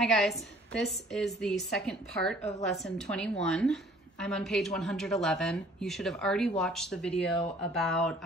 Hi guys, this is the second part of lesson 21. I'm on page 111. You should have already watched the video about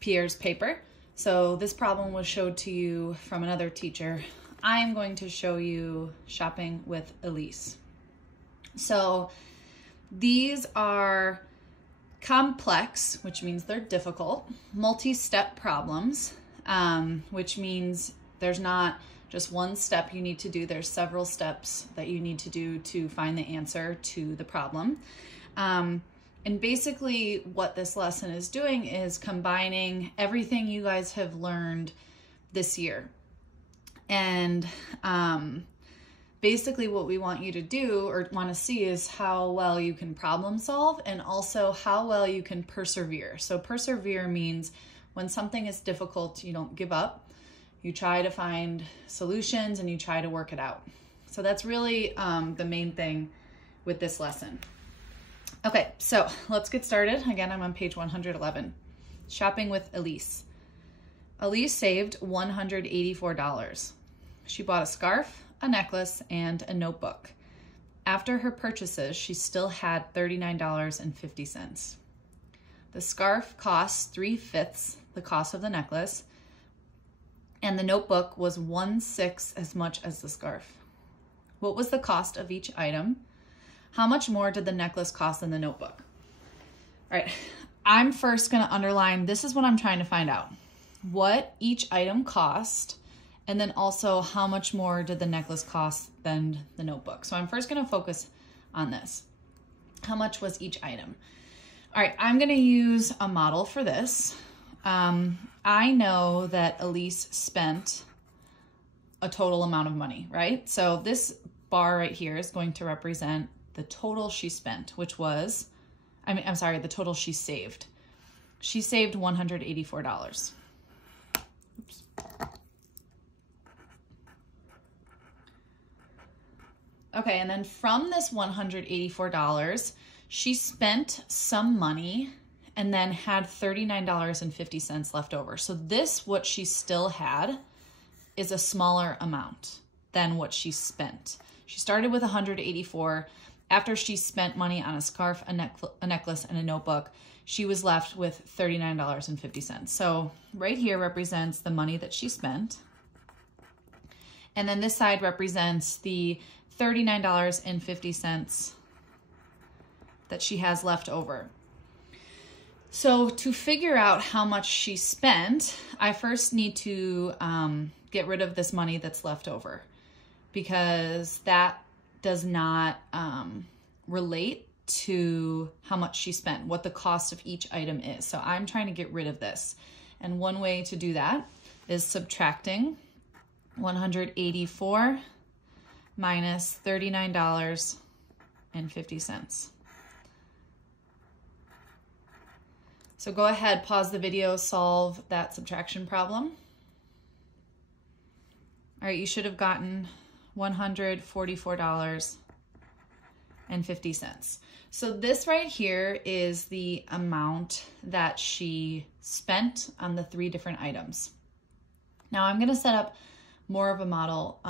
Pierre's paper. So this problem was showed to you from another teacher. I am going to show you shopping with Elise. So these are complex, which means they're difficult, multi-step problems, which means there's not just one step you need to do. There's several steps that you need to do to find the answer to the problem. And basically what this lesson is doing is combining everything you guys have learned this year. And basically what we want you to do or want to see is how well you can problem solve and also how well you can persevere. So persevere means when something is difficult, you don't give up. You try to find solutions and you try to work it out. So that's really the main thing with this lesson. Okay, so let's get started. Again, I'm on page 111. Shopping with Elise. Elise saved $184. She bought a scarf, a necklace, and a notebook. After her purchases, she still had $39.50. The scarf cost 3/5 the cost of the necklace, and the notebook was 1/6 as much as the scarf. What was the cost of each item? How much more did the necklace cost than the notebook? All right, I'm first gonna underline, this is what I'm trying to find out. What each item cost, and then also how much more did the necklace cost than the notebook. So I'm first gonna focus on this. How much was each item? All right, I'm gonna use a model for this. I know that Elise spent a total amount of money, right? So this bar right here is going to represent the total she spent, which was, the total she saved. She saved $184. Oops. Okay, and then from this $184, she spent some money and then had $39.50 left over. So this, what she still had, is a smaller amount than what she spent. She started with $184. After she spent money on a scarf, a necklace, and a notebook, she was left with $39.50. So right here represents the money that she spent. And then this side represents the $39.50 that she has left over. So to figure out how much she spent, I first need to get rid of this money that's left over, because that does not relate to how much she spent, what the cost of each item is. So I'm trying to get rid of this. And one way to do that is subtracting 184 minus $39.50. So go ahead, pause the video, solve that subtraction problem. All right, you should have gotten $144.50. So this right here is the amount that she spent on the 3 different items. Now I'm gonna set up more of a model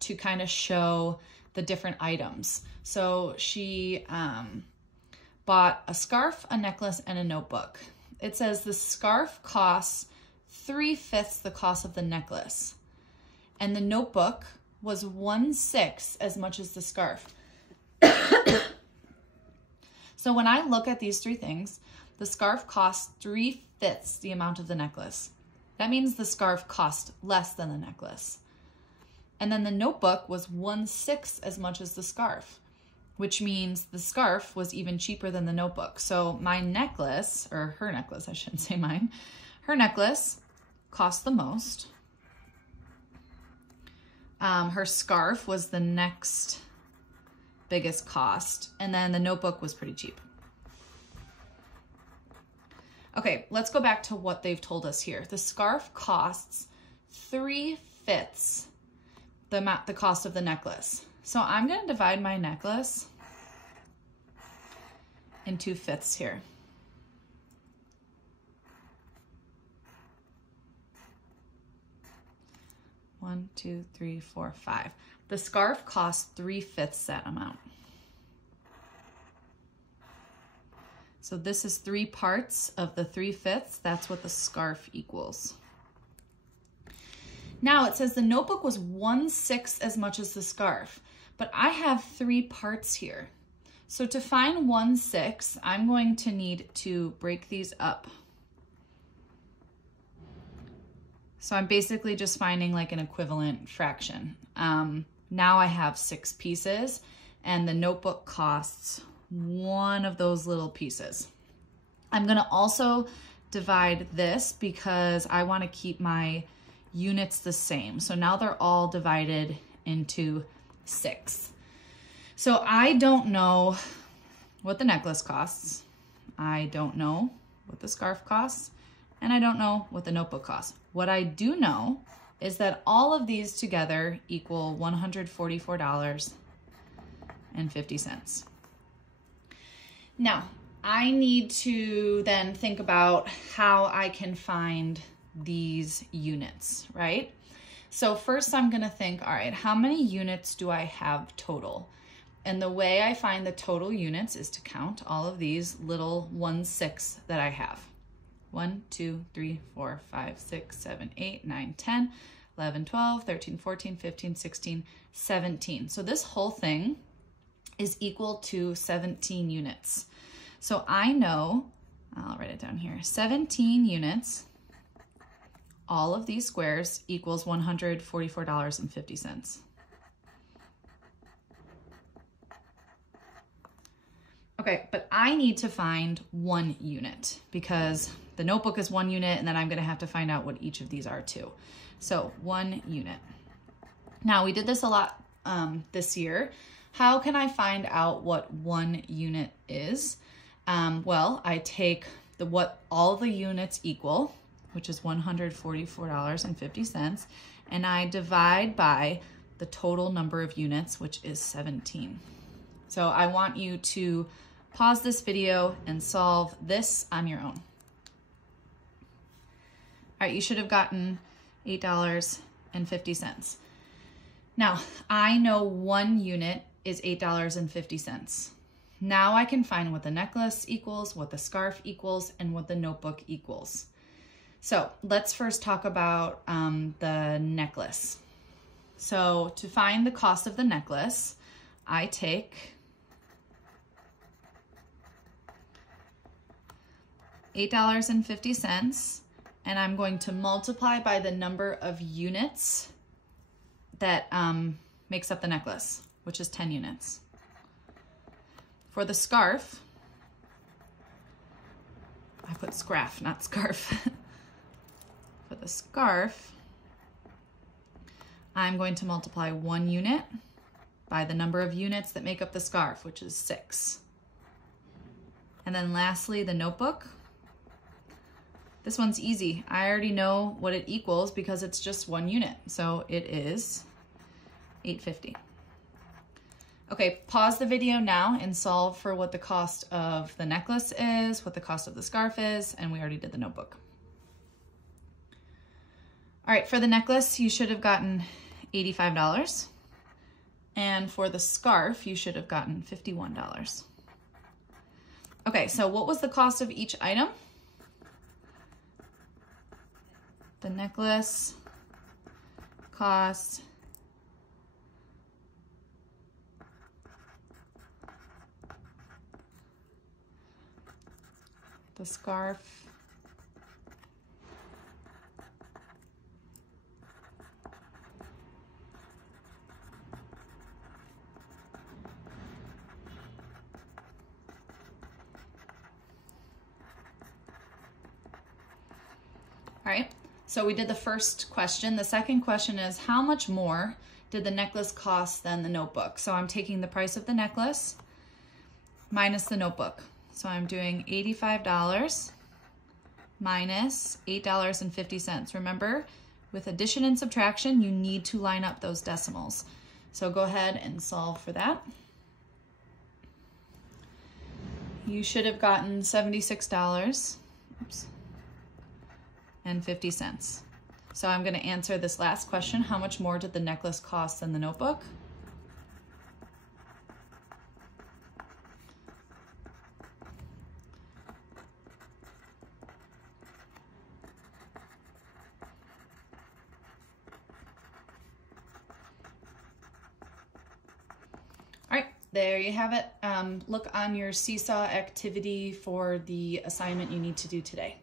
to kind of show the different items. So she bought a scarf, a necklace, and a notebook. It says the scarf costs 3/5 the cost of the necklace, and the notebook was 1/6 as much as the scarf. So when I look at these 3 things, the scarf costs 3/5 the amount of the necklace. That means the scarf cost less than the necklace. And then the notebook was 1/6 as much as the scarf, which means the scarf was even cheaper than the notebook. So my necklace, or her necklace, I shouldn't say mine, her necklace cost the most. Her scarf was the next biggest cost, and then the notebook was pretty cheap. Okay, let's go back to what they've told us here. The scarf costs 3/5 the cost of the necklace. So I'm gonna divide my necklace in 2/5 here. 1, 2, 3, 4, 5. The scarf costs 3/5 that amount. So this is 3 parts of the 3/5. That's what the scarf equals. Now it says the notebook was 1/6 as much as the scarf, but I have 3 parts here. So to find 1/6, I'm going to need to break these up. So I'm basically just finding like an equivalent fraction. Now I have 6 pieces and the notebook costs 1 of those little pieces. I'm gonna also divide this because I wanna keep my units the same. So now they're all divided into 6. So I don't know what the necklace costs. I don't know what the scarf costs, and I don't know what the notebook costs. What I do know is that all of these together equal $144.50. Now, I need to then think about how I can find these units, right? So first I'm gonna think, all right, how many units do I have total? And the way I find the total units is to count all of these little 1/6 that I have. 1, 2, 3, 4, 5, 6, 7, 8, 9, 10, 11, 12, 13, 14, 15, 16, 17. So this whole thing is equal to 17 units. So I know, I'll write it down here, 17 units, all of these squares equals $144.50. Okay, but I need to find 1 unit because the notebook is 1 unit and then I'm gonna have to find out what each of these are too. So 1 unit. Now we did this a lot this year. How can I find out what 1 unit is? Well, I take what all the units equal, which is $144.50, and I divide by the total number of units, which is 17. So I want you to pause this video and solve this on your own. All right, you should have gotten $8.50. Now, I know 1 unit is $8.50. Now I can find what the necklace equals, what the scarf equals, and what the notebook equals. So let's first talk about the necklace. So to find the cost of the necklace, I take $8.50 and I'm going to multiply by the number of units that makes up the necklace, which is 10 units. For the scarf, I put scraf, not scarf. For the scarf, I'm going to multiply 1 unit by the number of units that make up the scarf, which is 6. And then lastly, the notebook. This one's easy. I already know what it equals because it's just 1 unit. So it is $8.50. Okay, pause the video now and solve for what the cost of the necklace is, what the cost of the scarf is, and we already did the notebook. All right, for the necklace, you should have gotten $85. And for the scarf, you should have gotten $51. Okay, so what was the cost of each item? The necklace cost the scarf All right, so we did the first question. The second question is, how much more did the necklace cost than the notebook? So I'm taking the price of the necklace minus the notebook. So I'm doing $85 minus $8.50. Remember, with addition and subtraction, you need to line up those decimals. So go ahead and solve for that. You should have gotten $76.50. So I'm going to answer this last question. How much more did the necklace cost than the notebook? All right, there you have it. Look on your Seesaw activity for the assignment you need to do today.